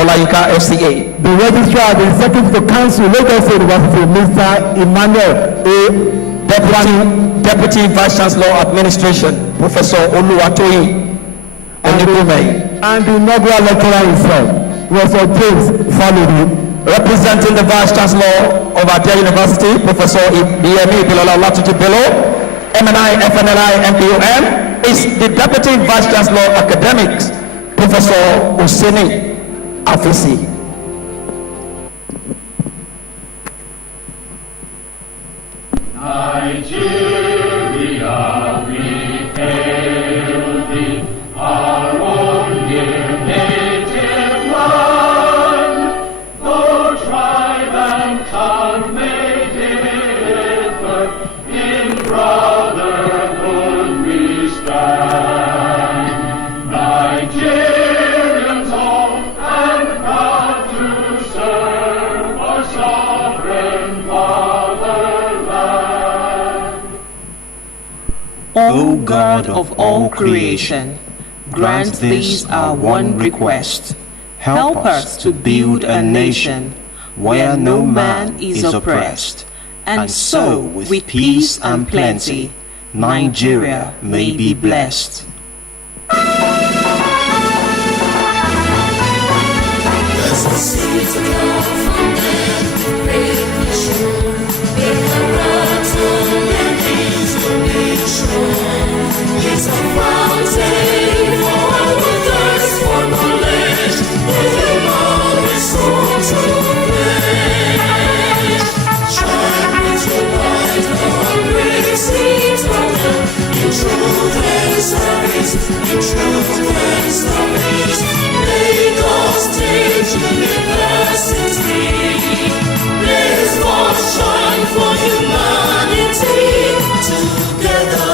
Olayinka FCA. The registrar and the secretary to council, Lagos State University, Mr. Emmanuel A. Deputy Vice Chancellor Administration, Professor Oluwatoyin Onikume. And the inaugural lecturer himself, Professor James FALODE. Representing the Vice Chancellor of Adia University, Professor Ibiyemi Bilola Olatunji Bello, MNI, FNLI, MPOM, is the Deputy Vice Chancellor Academics, Professor Oseni Afisi. Nigeria, we hail thee, our own dear native land. Though tribe and tongue may differ, in brotherhood we stand. Nigerians all and proud to serve our sovereign fatherland. O God of all creation, grant this our one request. Help us to build a nation where no man is oppressed, and so with peace and plenty, Nigeria may be blessed. It's a fountain for all who thirst for knowledge, with him all his soul to pledge. Shine with your light, Lord, grace eternal, in truth and service, in truth and service. Lagos State University, blaze forth, shine for humanity. Together,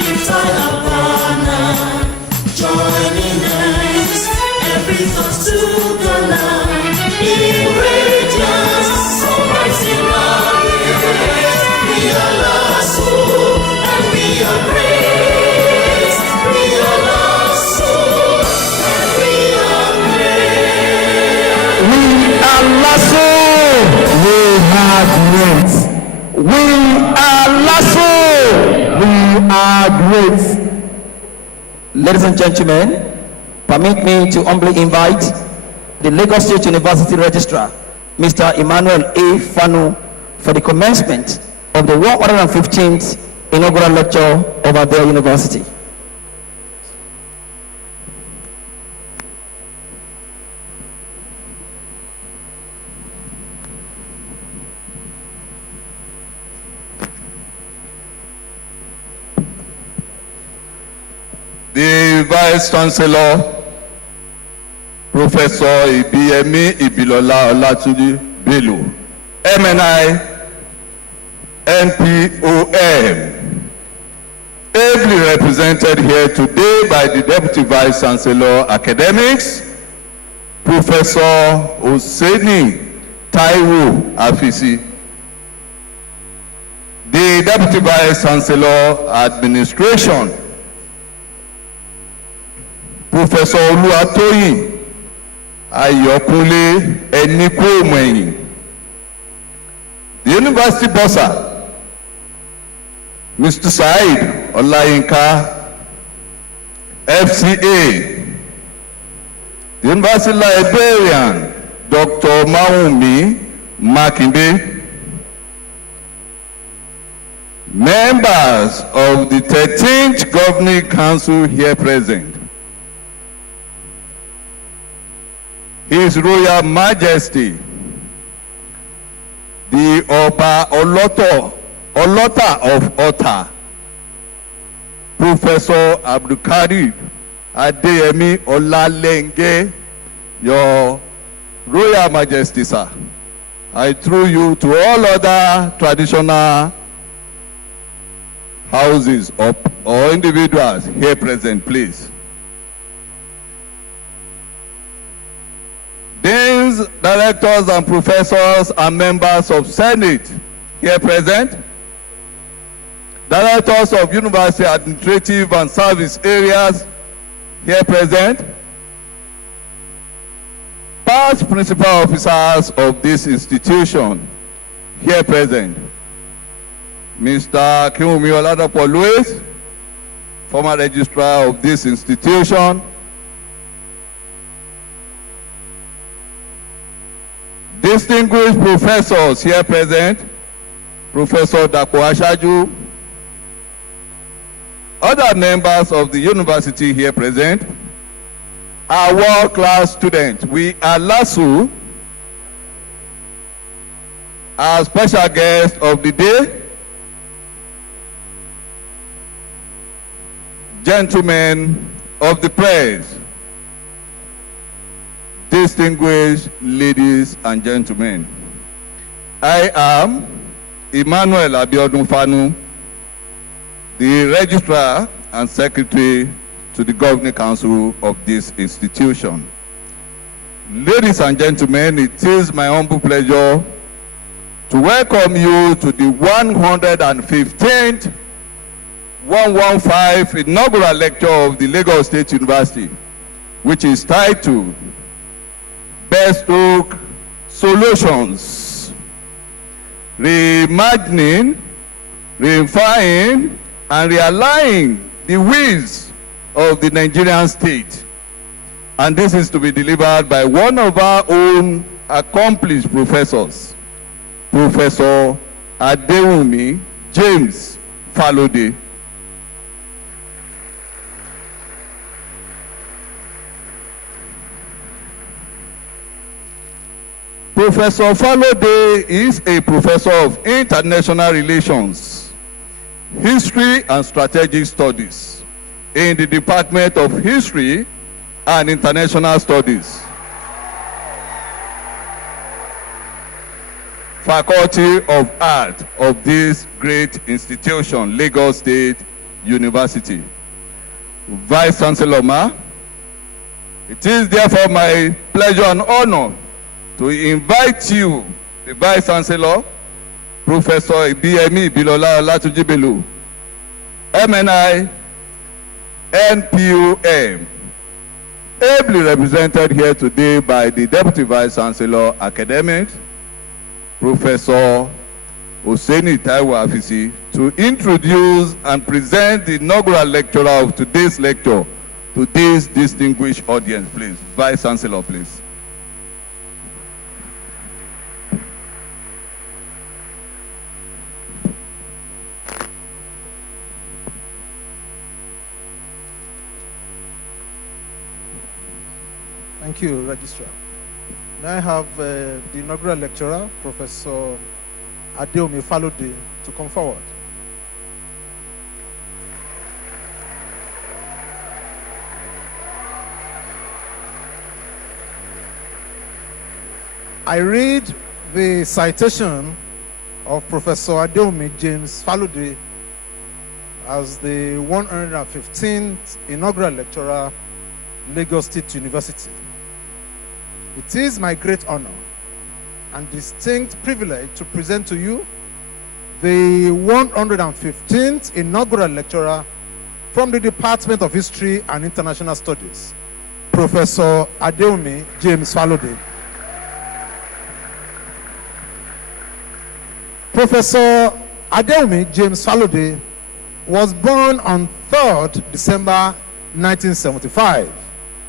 lift our banner, joining hands, every thought together, in radiance, so bright in our ways. We are lost soul, and we are great. We are lost soul, and we are great. We are Lasso. We are great. We are Lasso. We are great. Ladies and gentlemen, permit me to humbly invite the Lagos State University Registrar, Mr. Emmanuel A. Fanu, for the commencement of the 115th inaugural lecture of Adia University. The Vice Chancellor, Professor Ibiyemi Ibilola Olatunji Bello, MNI, NPOM, ably represented here today by the Deputy Vice Chancellor Academics, Professor Oseni Taiwo Afisi, the Deputy Vice Chancellor Administration, Professor Oluwatoyin Ayokunle Enikuomoyin, the University Bursar, Mr. Said Olayinka FCA, the University Librarian, Dr. Mawumi Makinde, members of the 13th Governing Council here present, His Royal Majesty, the Oba Olota of Ota, Professor Abdulkadir Adeyemi Olalenge, Your Royal Majesty, sir. I through you to all other traditional houses or individuals here present, please. Deans, directors, and professors and members of Senate here present, directors of university administrative and service areas here present, past principal officers of this institution here present, Mr. Akinwumi Oladapo Louis, former registrar of this institution, distinguished professors here present, Professor Dapo Ashaju, other members of the university here present, our world-class students. We are LASU, our special guest of the day, gentlemen of the press, distinguished ladies and gentlemen. I am Emmanuel Abiodun Fanu, the registrar and secretary to the governing council of this institution. Ladies and gentlemen, it is my humble pleasure to welcome you to the 115th 115 inaugural lecture of the Lagos State University, which is titled Bespoke Solutions, Reimagining, Refining, and Realigning the Wheels of the Nigerian state. And this is to be delivered by one of our own accomplished professors, Professor ADEWUNMI James Falode. Professor Falode is a professor of international relations, history and strategic studies in the Department of History and International Studies, Faculty of Art of this great institution, Lagos State University. Vice Chancellor Ma, it is therefore my pleasure and honor to invite you, the Vice Chancellor, Professor Ibiyemi Ibilola Olatunji, MNI, NPUM, ably represented here today by the Deputy Vice Chancellor, Academics, Professor Oseni Taiwo Afisi, to introduce and present the inaugural lecturer of today's lecture to this distinguished audience, please. Vice Chancellor, please. Thank you, Registrar. Now I have the inaugural lecturer, Professor ADEWUNMI Falode, to come forward. I read the citation of Professor ADEWUNMI James Falode as the 115th inaugural lecturer, Lagos State University. It is my great honor and distinct privilege to present to you the 115th inaugural lecturer from the Department of History and International Studies, Professor ADEWUNMI James Falode. Professor ADEWUNMI James Falode was born on 3rd December 1975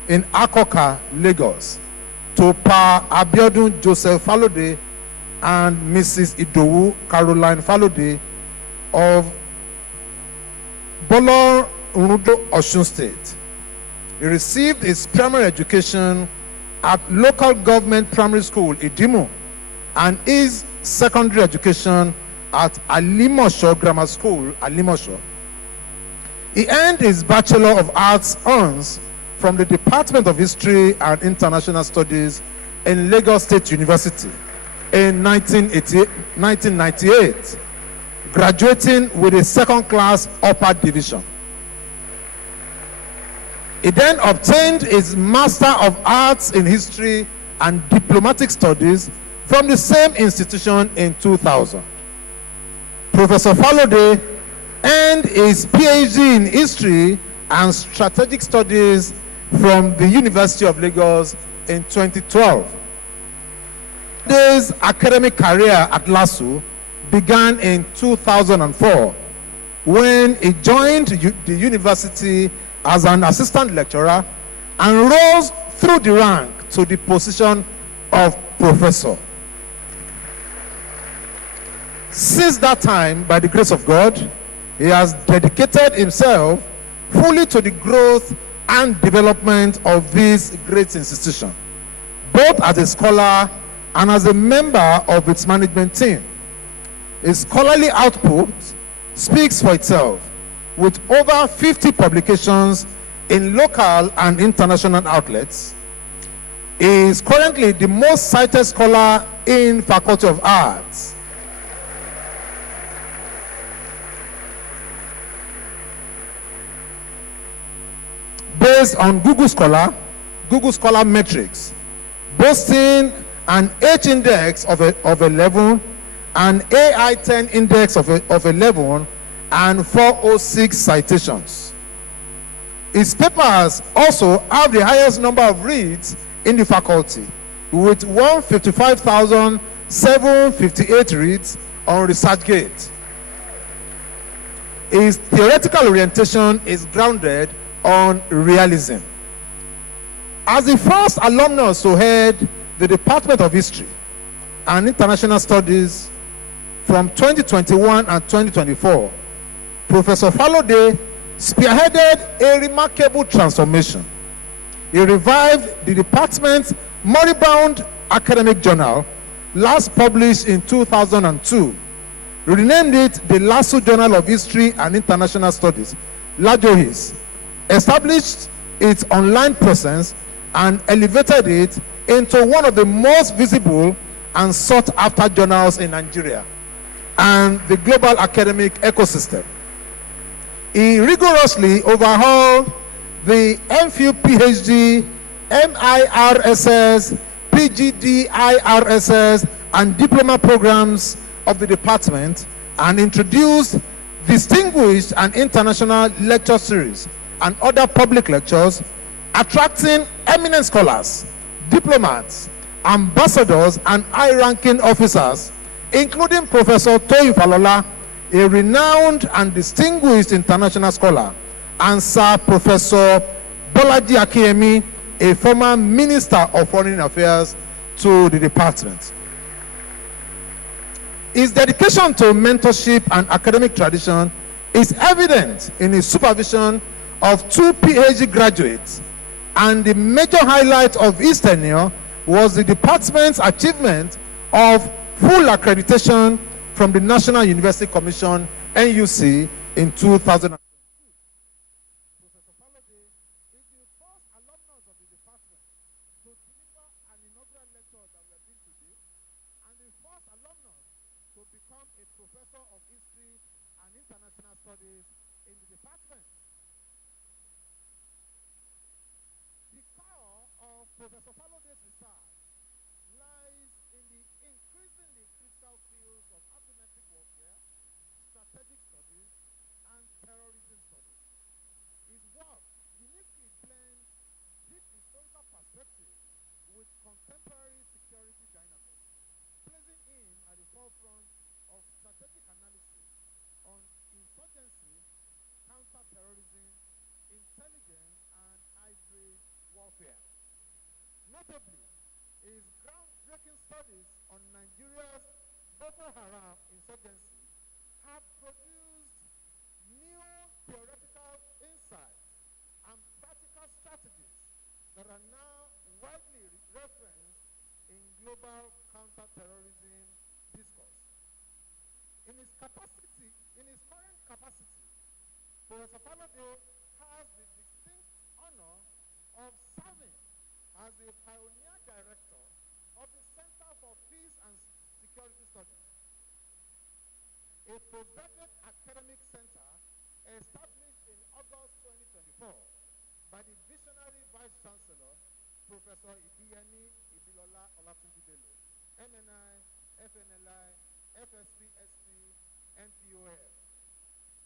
in Akoka, Lagos, to Pa Abiodun Joseph Falode and Mrs. Idowu Caroline Falode of Bolor Urudo, Osun State. He received his primary education at local government primary school, Idimu, and his secondary education at Alimosho Grammar School, Alimosho. He earned his Bachelor of Arts honors from the Department of History and International Studies in Lagos State University in 1998, graduating with a second-class upper division. He then obtained his Master of Arts in History and Diplomatic Studies from the same institution in 2000. Professor Falode earned his PhD in History and Strategic Studies from the University of Lagos in 2012 His academic career at LASU began in 2004 when he joined the university as an assistant lecturer and rose through the rank to the position of professor. Since that time, by the grace of God, he has dedicated himself fully to the growth and development of this great institution, both as a scholar and as a member of its management team. His scholarly output speaks for itself, with over 50 publications in local and international outlets. He is currently the most cited scholar in Faculty of Arts. Based on Google Scholar metrics, boasting an H index of 11, an AI 10 index of 11, and 406 citations. His papers also have the highest number of reads in the faculty, with 155,758 reads on ResearchGate. His theoretical orientation is grounded on realism. As the first alumnus to head the Department of History and International Studies from 2021 and 2024, Professor Falode spearheaded a remarkable transformation. He revived the department's moribund academic journal, last published in 2002, renamed it the LASU Journal of History and International Studies, LAJOHIS, established its online presence and elevated it into one of the most visible and sought-after journals in Nigeria and the global academic ecosystem. He rigorously overhauled the MPhil, PhD, MIRSS, PGD, IRSS, and diploma programs of the department and introduced distinguished and international lecture series and other public lectures, attracting eminent scholars, diplomats, ambassadors, and high-ranking officers, including Professor Toyin Falola, a renowned and distinguished international scholar, and Sir Professor Bolaji Akiyemi, a former Minister of Foreign Affairs to the department. His dedication to mentorship and academic tradition is evident in his supervision of 2 PhD graduates, and the major highlight of his tenure was the department's achievement of full accreditation from the National University Commission, NUC, in 2000. Professor Falode is the first alumnus of the department to deliver an inaugural lecture that we are doing today, and the first alumnus to become a professor of history and international studies in the department. The core of Professor Falode's research lies in the increasingly critical fields of asymmetric warfare, strategic studies, and terrorism studies. His work uniquely blends deep historical perspective with contemporary security dynamics, placing him at the forefront of strategic analysis on insurgency, counter-terrorism, intelligence, and hybrid warfare. Notably, his groundbreaking studies on Nigeria's Boko Haram insurgency have produced new theoretical insights and practical strategies that are now widely referenced in global counter-terrorism discourse. In his current capacity, Professor Falode has the distinct honor of serving as the pioneer director of the Center for Peace and Security Studies, a postgraduate academic center established in August 2024 by the visionary Vice Chancellor, Professor Ibiyemi Ibilola Olatunjibelo, MNI, FNLI, FSP, SP, NPOL.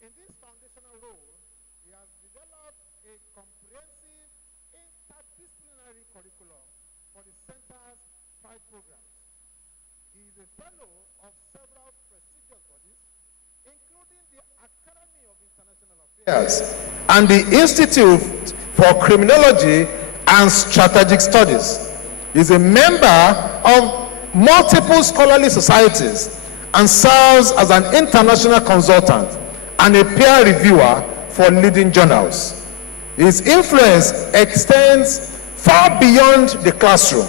In this foundational role, he has developed a comprehensive interdisciplinary curriculum for the center's 5 programs, He is a fellow of several prestigious bodies, including the Academy of International Affairs and the Institute for Criminology and Strategic Studies. He is a member of multiple scholarly societies and serves as an international consultant and a peer reviewer for leading journals. His influence extends far beyond the classroom.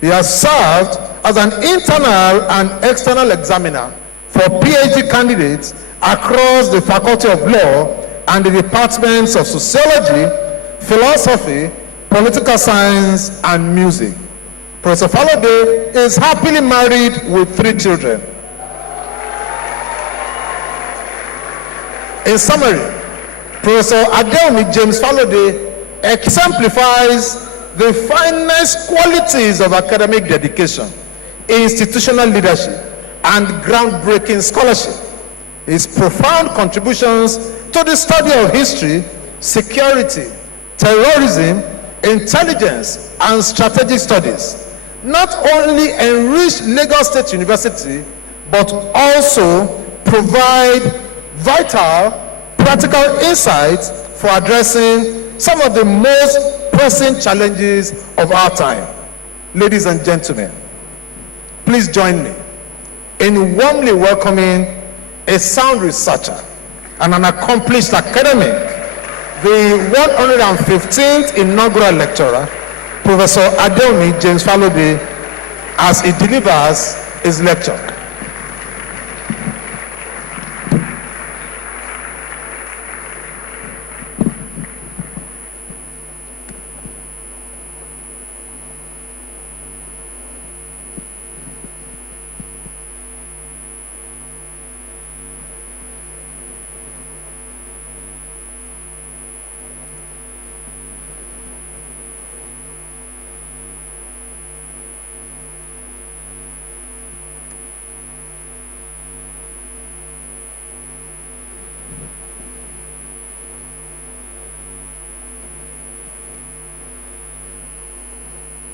He has served as an internal and external examiner for PhD candidates across the Faculty of Law and the departments of Sociology, Philosophy, Political Science, and Music. Professor Falode is happily married with 3 children. In summary, Professor ADEWUNMI James Falode exemplifies the finest qualities of academic dedication, institutional leadership, and groundbreaking scholarship. His profound contributions to the study of history, security, terrorism, intelligence, and strategic studies not only enrich Lagos State University, but also provide vital, practical insights for addressing some of the most pressing challenges of our time. Ladies and gentlemen, please join me in warmly welcoming a sound researcher and an accomplished academic, the 115th inaugural lecturer, Professor ADEWUNMI James Falode, as he delivers his lecture.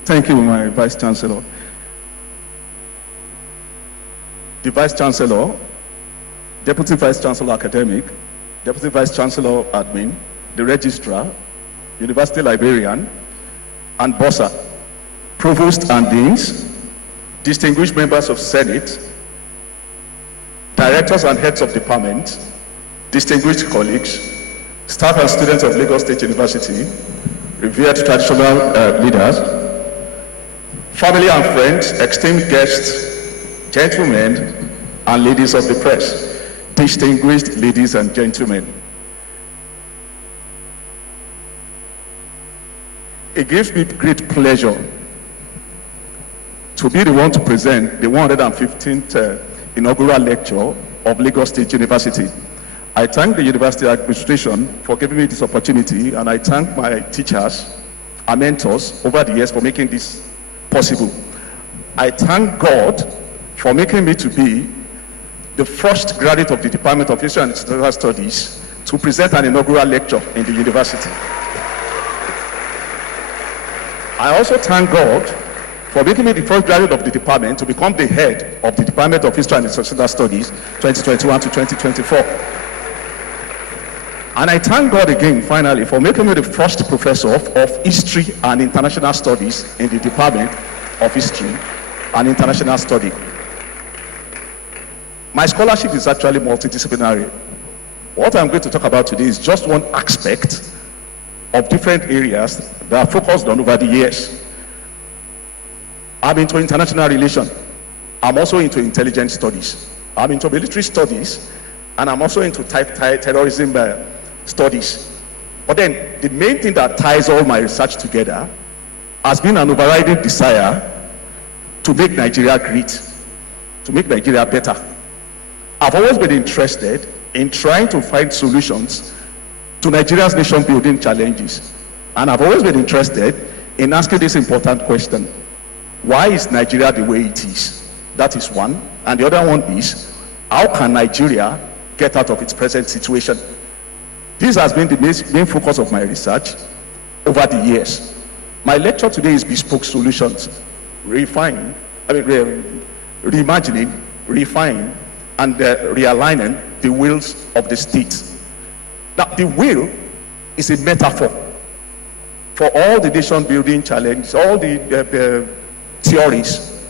Thank you, my Vice Chancellor. The Vice Chancellor, Deputy Vice Chancellor Academic, Deputy Vice Chancellor Admin, the Registrar, University Librarian, and Bossa, Provost and Deans, distinguished members of Senate, Directors and Heads of Department, distinguished colleagues, staff and students of Lagos State University, revered traditional leaders, family and friends, esteemed guests, gentlemen and ladies of the press, distinguished ladies and gentlemen. It gives me great pleasure to be the one to present the 115th inaugural lecture of Lagos State University. I thank the university administration for giving me this opportunity, and I thank my teachers and mentors over the years for making this possible. I thank God for making me to be the first graduate of the Department of History and International Studies to present an inaugural lecture in the university. I also thank God for making me the first graduate of the department to become the head of the Department of History and International Studies 2021 to 2024. And I thank God again, finally, for making me the first professor of History and International Studies in the Department of History and International Studies. My scholarship is actually multidisciplinary. What I'm going to talk about today is just one aspect of different areas that I've focused on over the years. I'm into international relations. I'm also into intelligence studies. I'm into military studies, and I'm also into terrorism studies. But then the main thing that ties all my research together has been an overriding desire to make Nigeria great, to make Nigeria better. I've always been interested in trying to find solutions to Nigeria's nation building challenges. And I've always been interested in asking this important question: why is Nigeria the way it is? That is one. And the other one is, how can Nigeria get out of its present situation? This has been the main focus of my research over the years. My lecture today is Bespoke Solutions, reimagining, refining, and realigning the wills of the state. Now, the will is a metaphor for all the nation-building challenges, all the theories,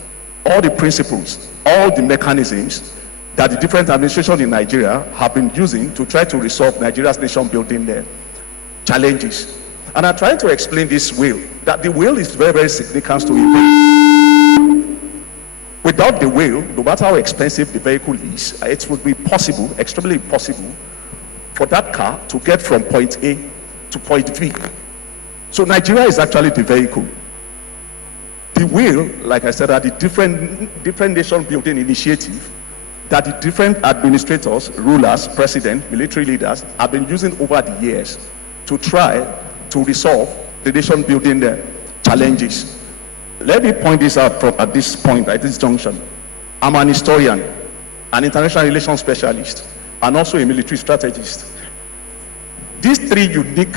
all the principles, all the mechanisms that the different administrations in Nigeria have been using to try to resolve Nigeria's nation-building challenges. And I'm trying to explain this will, that the will is very, very significant to events. Without the will, no matter how expensive the vehicle is, it would be possible, extremely impossible, for that car to get from point A to point B. So Nigeria is actually the vehicle. The will, like I said, are the different nation-building initiative that the different administrators, rulers, presidents, military leaders have been using over the years to try to resolve the nation-building challenges. Let me point this out at this point, at this junction. I'm an historian, an international relations specialist, and also a military strategist. These three unique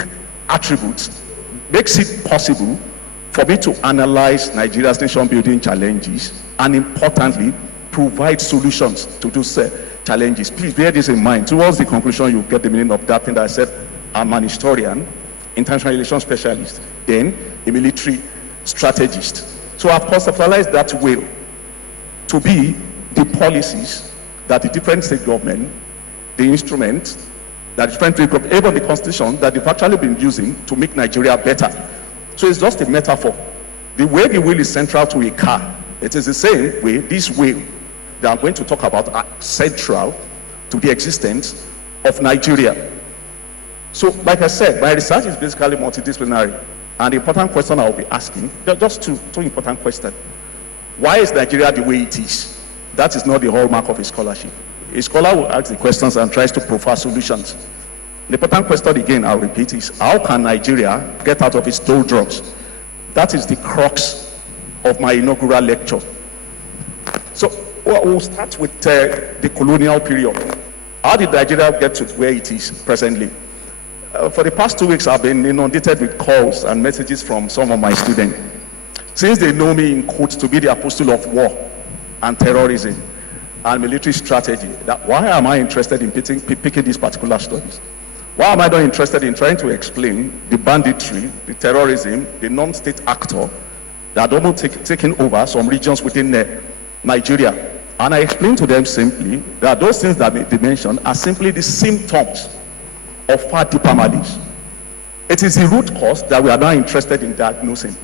attributes makes it possible for me to analyze Nigeria's nation-building challenges and, importantly, provide solutions to those challenges. Please bear this in mind. Towards the conclusion, you'll get the meaning of that thing that I said. I'm an historian, international relations specialist, then a military strategist. So I've conceptualized that will to be the policies that the different state government, the instruments, that different even the constitution that they've actually been using to make Nigeria better. So it's just a metaphor. The way the will is central to a car, it is the same way this will that I'm going to talk about are central to the existence of Nigeria. So, like I said, my research is basically multidisciplinary. And the important question I will be asking, just two important questions. Why is Nigeria the way it is? That is not the hallmark of a scholarship. A scholar will ask the questions and tries to profile solutions. The important question, again, I'll repeat, is how can Nigeria get out of its doldrums? That is the crux of my inaugural lecture. So, we'll start with the colonial period. How did Nigeria get to where it is presently? For the past 2 weeks, I've been inundated with calls and messages from some of my students. Since they know me in quotes to be the apostle of war and terrorism and military strategy, that why am I interested in picking these particular studies? Why am I not interested in trying to explain the banditry, the terrorism, the non-state actor that are almost taking over some regions within Nigeria? And I explained to them simply that those things that they mentioned are simply the symptoms of far deeper malice. It is the root cause that we are now interested in diagnosing.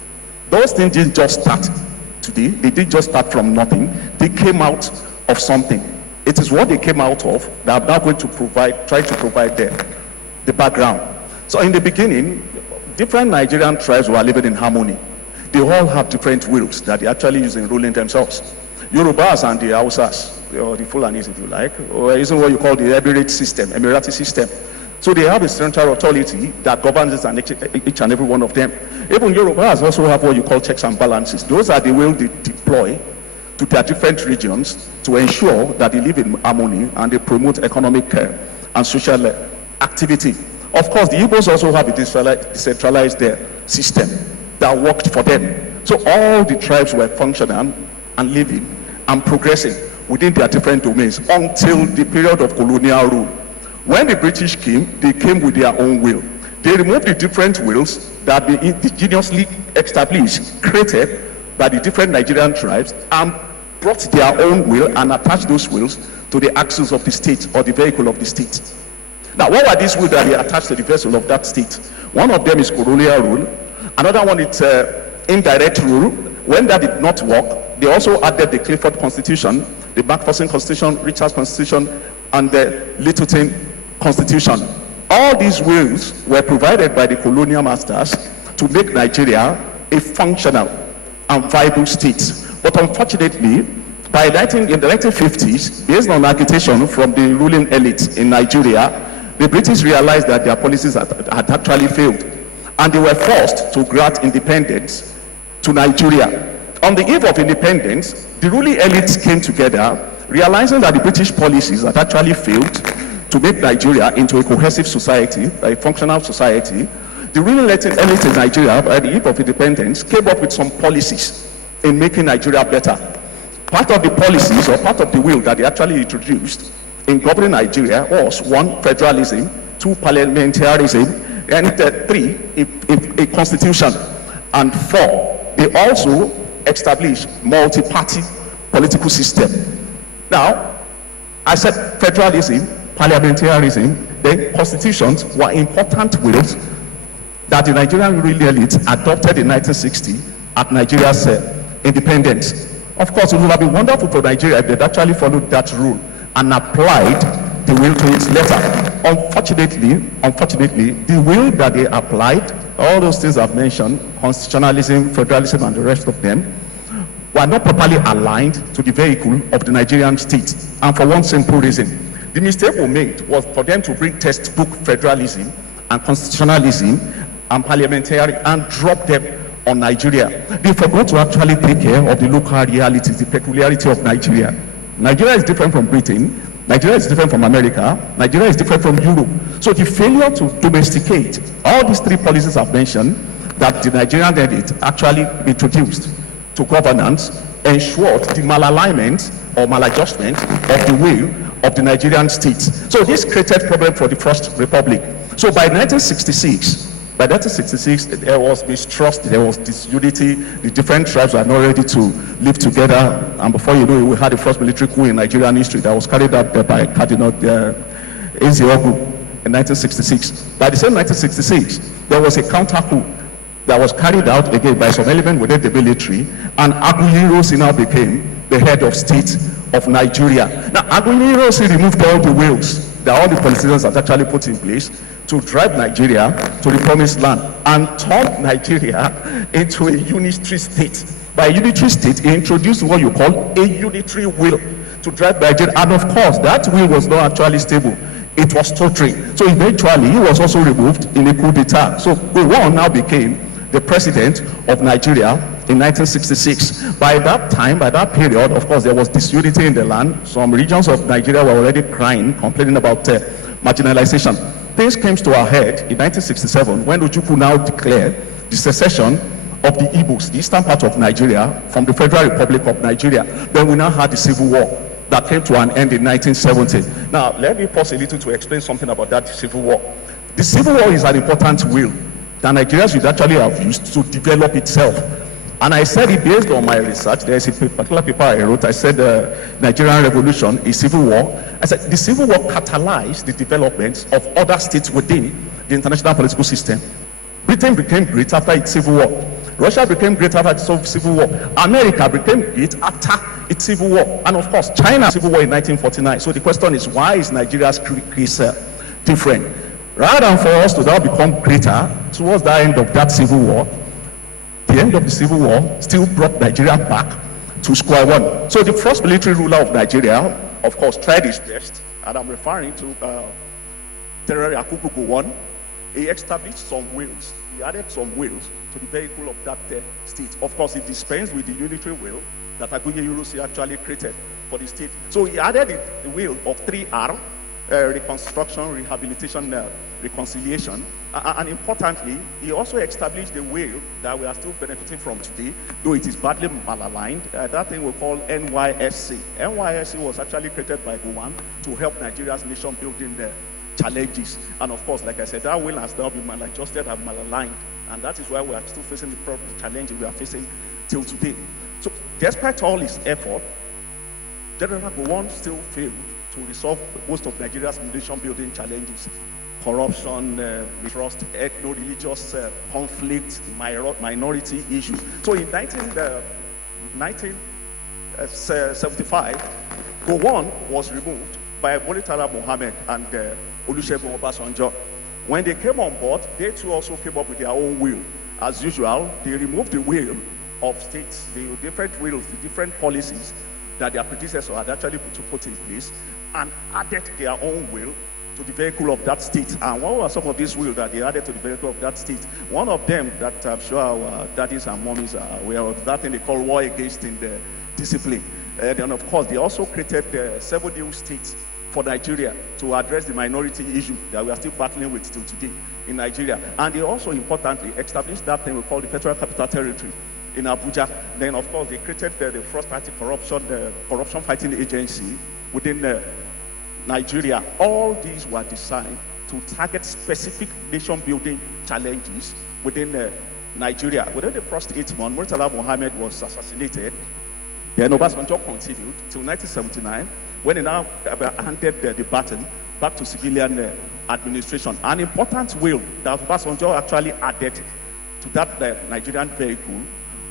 Those things didn't just start today. They didn't just start from nothing. They came out of something. It is what they came out of that I'm now going to try to provide the background. So in the beginning, different Nigerian tribes were living in harmony. They all have different wills that they actually use in ruling themselves. Yorubas and the Hausas, or the Fulanis if you like, or isn't what you call the Emirati system. So they have a central authority that governs each and every one of them. Even Yorubas also have what you call checks and balances. Those are the will they deploy to their different regions to ensure that they live in harmony and they promote economic and social activity. Of course, the Igbos also have a decentralized system that worked for them. So all the tribes were functional and living and progressing within their different domains until the period of colonial rule. When the British came, they came with their own will. They removed the different wills that had been indigenously established, created by the different Nigerian tribes, and brought their own will and attached those wills to the axis of the state or the vehicle of the state. Now, what were these wills that they attached to the vessel of that state? One of them is colonial rule. Another one is indirect rule. When that did not work, they also added the Clifford Constitution, the Macpherson Constitution, Richards Constitution, and the Littleton Constitution. All these wills were provided by the colonial masters to make Nigeria a functional and viable state. But unfortunately, in the 1950s, based on agitation from the ruling elite in Nigeria, the British realized that their policies had actually failed, and they were forced to grant independence to Nigeria. On the eve of independence, the ruling elites came together, realizing that the British policies had actually failed to make Nigeria into a cohesive society, a functional society. The ruling elite in Nigeria, at the eve of independence, came up with some policies in making Nigeria better. Part of the policies or part of the will that they actually introduced in governing Nigeria was 1, federalism, 2, parliamentarism, and 3, a constitution, and 4, they also established multi-party political system. Now, I said federalism, parliamentarism, then constitutions were important wills that the Nigerian ruling elite adopted in 1960 at Nigeria's independence. Of course, it would have been wonderful for Nigeria if they'd actually followed that rule and applied the will to its letter. Unfortunately, the will that they applied, all those things I've mentioned, constitutionalism, federalism, and the rest of them, were not properly aligned to the vehicle of the Nigerian state. And for one simple reason, the mistake we made was for them to bring textbook federalism and constitutionalism and parliamentary and drop them on Nigeria. They forgot to actually take care of the local realities, the peculiarity of Nigeria. Nigeria is different from Britain. Nigeria is different from America. Nigeria is different from Europe. So the failure to domesticate all these 3 policies I've mentioned that the Nigerian elite actually introduced to governance ensured the malalignment or maladjustment of the will of the Nigerian state. So this created problem for the First Republic. So by 1966, there was mistrust, there was disunity, the different tribes were not ready to live together, and before you know it, we had the first military coup in Nigerian history that was carried out by Cardinal Eziogu in 1966. By the same 1966, there was a counter coup that was carried out again by some element within the military, and Aguiyi now became the head of state of Nigeria. Now, Aguiyi removed all the wills that all the politicians had actually put in place to drive Nigeria to the promised land and turn Nigeria into a unitary state. By a unitary state, he introduced what you call a unitary will to drive Nigeria. And of course, that will was not actually stable. It was tottering. So eventually, he was also removed in a coup d'etat. So Gowon now became the president of Nigeria in 1966. By that time, by that period, of course, there was disunity in the land. Some regions of Nigeria were already crying, complaining about marginalization. Things came to a head in 1967 when Ojukwu now declared the secession of the Igbos, the eastern part of Nigeria, from the Federal Republic of Nigeria. Then we now had the Civil War that came to an end in 1970. Now, let me pause a little to explain something about that Civil War. The Civil War is an important will that Nigerians would actually have used to develop itself. And I said it based on my research. There's a particular paper I wrote. I said the Nigerian Revolution is civil war. I said the civil war catalyzed the development of other states within the international political system. Britain became great after its civil war. Russia became great after its civil war. America became great after its civil war. And of course, China civil war in 1949. So the question is, why is Nigeria's case different? Rather than for us to now become greater towards the end of that civil war, the end of the civil war still brought Nigeria back to square one. So the first military ruler of Nigeria, of course, tried his best, and I'm referring to General Yakubu Gowon. He established some wills. He added some wills to the vehicle of that state. Of course, he dispensed with the unitary will that Aguiyi actually created for the state. So he added the will of 3R, reconstruction, rehabilitation, reconciliation, and importantly, he also established the will that we are still benefiting from today, though it is badly malaligned. That thing we call NYSC. NYSC was actually created by Gowon to help Nigeria's nation building challenges. And of course, like I said, that will has now been maladjusted and malaligned, and that is why we are still facing the challenges we are facing till today. So, despite all his effort, General Gowon still failed to resolve most of Nigeria's nation-building challenges: corruption, mistrust, ethno-religious conflict, minority issues. So in 1975, Gowon was removed by Murtala Mohammed and Olusegun Obasanjo. When they came on board, they too also came up with their own will. As usual, they removed the will of states, the different wills, the different policies that their predecessors had actually put in place, and added their own will to the vehicle of that state. And what were some of these wills that they added to the vehicle of that state? One of them that I'm sure our daddies and mommies are aware of, that thing they call war against discipline. And of course, they also created 7 new states for Nigeria to address the minority issue that we are still battling with till today in Nigeria. And they also importantly established that thing we call the Federal Capital Territory in Abuja. Then, of course, they created the first anti-corruption corruption fighting agency within Nigeria. All these were designed to target specific nation-building challenges within Nigeria. Within the first 8 months, Murtala Mohammed was assassinated. Then Obasanjo continued till 1979, when he now handed the baton back to civilian administration. An important will that Obasanjo actually added to that Nigerian vehicle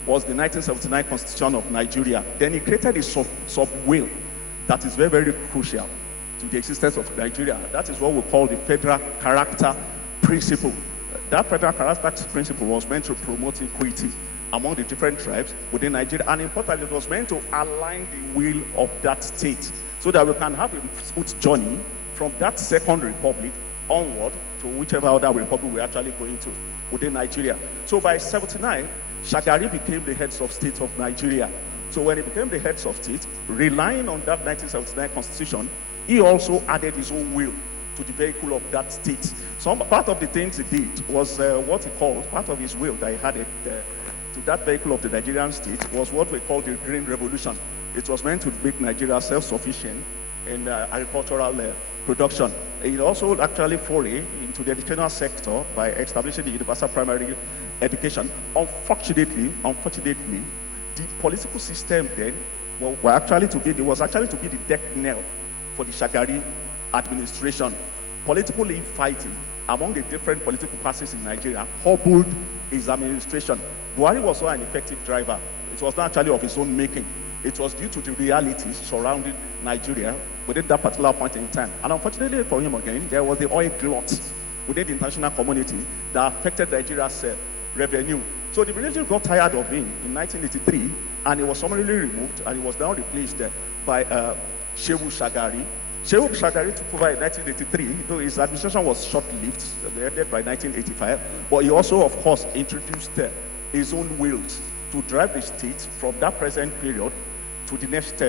was the 1979 Constitution of Nigeria. Then he created a sub-will that is very, very crucial to the existence of Nigeria. That is what we call the federal character principle. That federal character principle was meant to promote equity among the different tribes within Nigeria, and importantly, it was meant to align the will of that state so that we can have a smooth journey from that second republic onward to whichever other republic we're actually going to within Nigeria. So by 79, Shagari became the heads of state of Nigeria. So when he became the heads of state, relying on that 1979 constitution, he also added his own will to the vehicle of that state. Some part of the things he did was what he called, part of his will that he added to that vehicle of the Nigerian state was what we call the Green Revolution. It was meant to make Nigeria self-sufficient in agricultural production. It also actually foray into the educational sector by establishing the universal primary education. Unfortunately, the political system then was actually to be the death knell for the Shagari administration. Political infighting among the different political parties in Nigeria hobbled his administration. Buhari was not an effective driver. It was not actually of his own making. It was due to the realities surrounding Nigeria within that particular point in time. And unfortunately for him again, there was the oil glut within the international community that affected Nigeria's revenue. So the relationship got tired of him in 1983, and he was summarily removed, and he was now replaced by Shehu Shagari. Shehu Shagari took over in 1983, though his administration was short-lived, ended by 1985, but he also, of course, introduced his own wills to drive the state from that present period to the next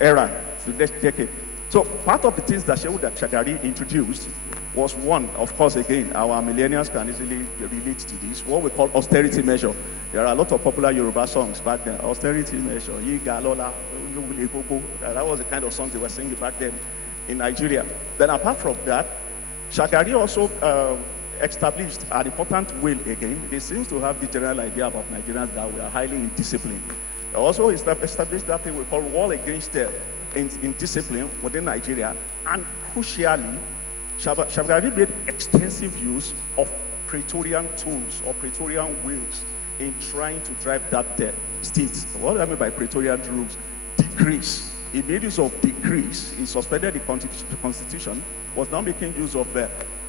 era, to the next decade. So part of the things that Shehu Shagari introduced was one, of course, again, our millennials can easily relate to this, what we call austerity measure. There are a lot of popular Yoruba songs back then. Austerity measure, Yiga Lola, that was the kind of songs they were singing back then in Nigeria. Then apart from that, Shagari also established an important will again. They seem to have the general idea about Nigerians that we are highly indisciplined. They also established that thing we call war against indiscipline within Nigeria. And crucially, Shagari made extensive use of Praetorian tools or Praetorian wills in trying to drive that state. What do I mean by Praetorian rules? Decrees. He made use of decrees. He suspended the constitution, was now making use of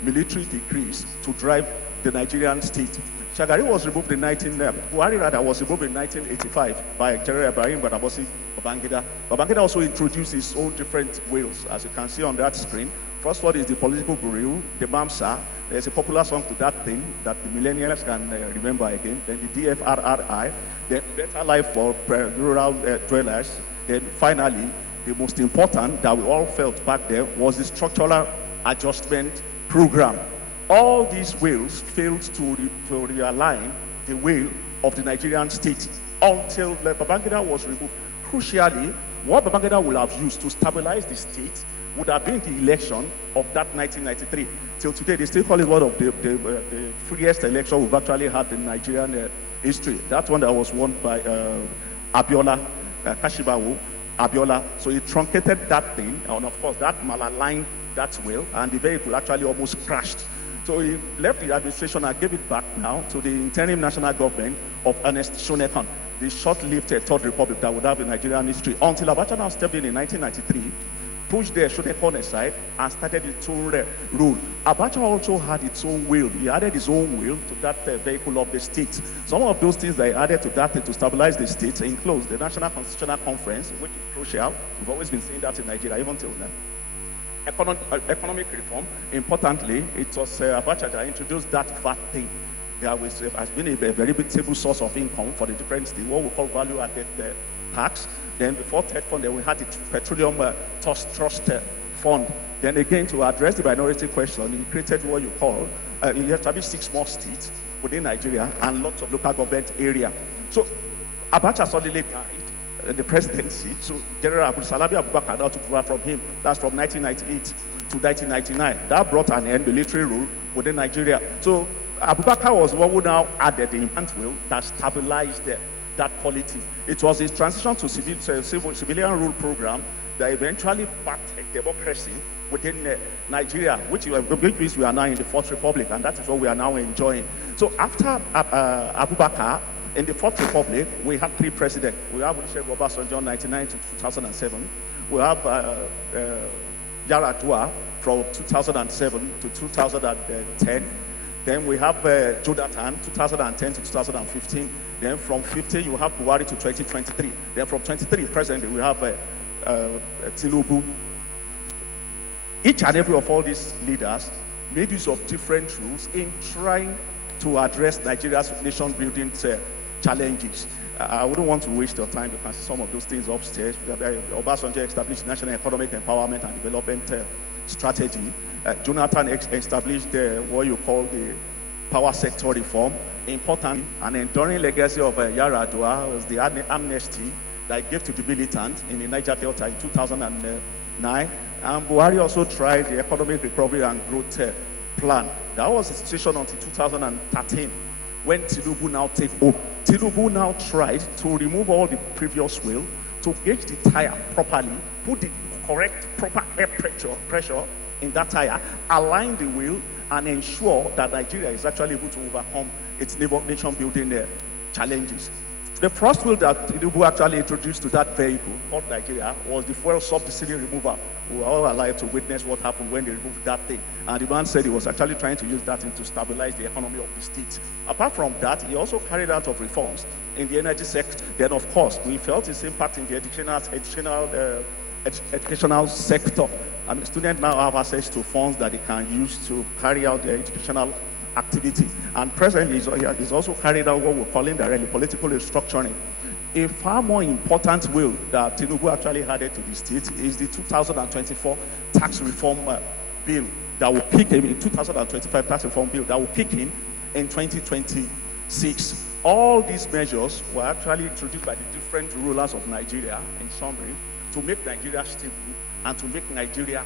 military decrees to drive the Nigerian state. Shagari was removed Buhari was removed in 1985 by General Ibrahim Badamasi Babangida. Babangida also introduced his own different wills, as you can see on that screen. First one is the political guru, the Mamsa. There's a popular song to that thing that the millennials can remember again. Then the DFRRI, then Better Life for Rural Dwellers. Then finally, the most important that we all felt back there was the Structural Adjustment Program. All these wills failed to realign the will of the Nigerian state until Babangida was removed. Crucially, what Babangida would have used to stabilize the state would have been the election of that 1993. Till today, they still call it one of the freest elections we've actually had in Nigerian history. That one that was won by Abiola, Kashibawu, Abiola. So he truncated that thing, and of course, that malaligned that will, and the vehicle actually almost crashed. So he left the administration and gave it back now to the interim national government of Ernest Shonekan, the short-lived third republic that would have in Nigerian history, until Abacha now stepped in 1993, pushed the Shonekan aside and started its own rule. Abacha also had its own will. He added his own will to that vehicle of the state. Some of those things that he added to that to stabilize the state includes the National Constitutional Conference, which is crucial. We've always been saying that in Nigeria, even till now. Economic reform, importantly, it was Abacha that introduced that VAT thing. There has been a very big stable source of income for the different states, what we call value-added tax. Then before third fund, then we had the petroleum trust fund. Then again, to address the minority question, he created what you call, he established 6 more states within Nigeria and lots of local government area. So Abacha suddenly died, the presidency, so General Abu Salabi Abubakar now took over from him. That's from 1998 to 1999. That brought an end military rule within Nigeria. So Abubakar was one who now added the implant will that stabilized that polity. It was his transition to civilian rule program that eventually backed democracy within Nigeria, which we are now in the Fourth Republic, and that is what we are now enjoying. So after Abubakar, in the Fourth Republic, we had 3 presidents. We have Olusegun Obasanjo 1999 to 2007. We have Yar'Adua from 2007 to 2010. Then we have Jonathan 2010 to 2015. Then from 15 you have Buhari to 2023. Then from 23 presently we have Tinubu. Each and every of all these leaders made use of different rules in trying to address Nigeria's nation building challenges. I wouldn't want to waste your time because some of those things upstairs. Obasanjo established national economic empowerment and development strategy. Jonathan established what you call the power sector reform. Important and enduring legacy of Yar'Adua was the amnesty that gave to the militant in the Niger Delta in 2009. And Buhari also tried the economic recovery and growth plan. That was the situation until 2013 when Tinubu now take over. Tinubu now tried to remove all the previous will, to gauge the tire properly, put the correct proper air pressure in that tire, align the wheel, and ensure that Nigeria is actually able to overcome its nation building challenges. The first wheel that Tinubu actually introduced to that vehicle called Nigeria was the fuel subsidy removal. We were all alive to witness what happened when they removed that thing. And the man said he was actually trying to use that thing to stabilize the economy of the state. Apart from that, he also carried out of reforms in the energy sector. Then, of course, we felt its impact in the educational sector. I mean, students now have access to funds that they can use to carry out their educational activity. And presently, he's also carried out what we're calling directly political restructuring. A far more important will that Tinubu actually added to the state is the 2024 tax reform bill that will kick in 2025 tax reform bill that will kick in 2026. All these measures were actually introduced by the different rulers of Nigeria, in summary, to make Nigeria stable and to make Nigeria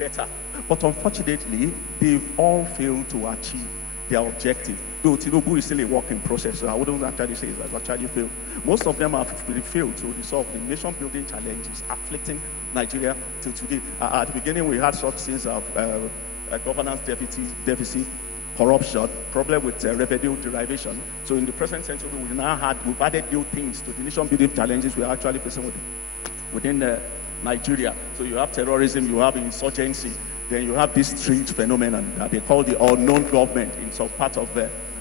better. But unfortunately, they've all failed to achieve their objective. Though Tinubu is still a work in process, so I wouldn't actually say it's actually failed. Most of them have failed to resolve the nation-building challenges afflicting Nigeria till today. At the beginning, we had such things of governance deficit, corruption, problem with revenue derivation. So in the present century, we've added new things to the nation-building challenges we are actually facing within Nigeria. So you have terrorism, you have insurgency, then you have this street phenomenon that they call the unknown government in some part of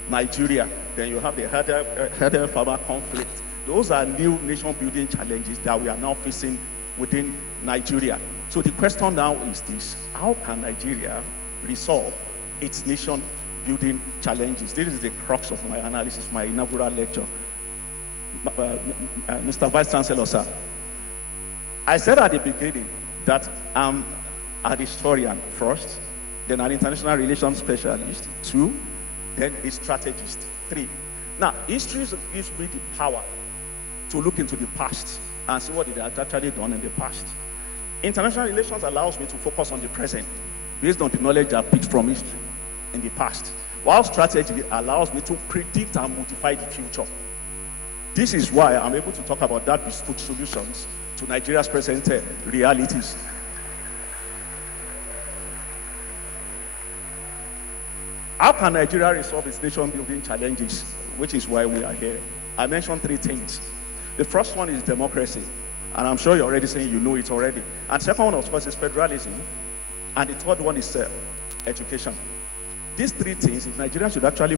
Nigeria. Then you have the herder-farmer conflict. Those are new nation-building challenges that we are now facing within Nigeria. So the question now is this: how can Nigeria resolve its nation-building challenges? This is the crux of my analysis, my inaugural lecture. Mr. Vice Chancellor, sir, I said at the beginning that I'm a historian first, then an international relations specialist, 2, then a strategist, 3. Now, history gives me the power to look into the past and see what they have actually done in the past. International relations allows me to focus on the present based on the knowledge I picked from history in the past, while strategy allows me to predict and modify the future. This is why I'm able to talk about that bespoke solutions to Nigeria's present realities. How can Nigeria resolve its nation-building challenges, which is why we are here? I mentioned 3 things. The first one is democracy, and I'm sure you're already saying you know it already. And second one, of course, is federalism, and the third one is education. These 3 things, if Nigeria should actually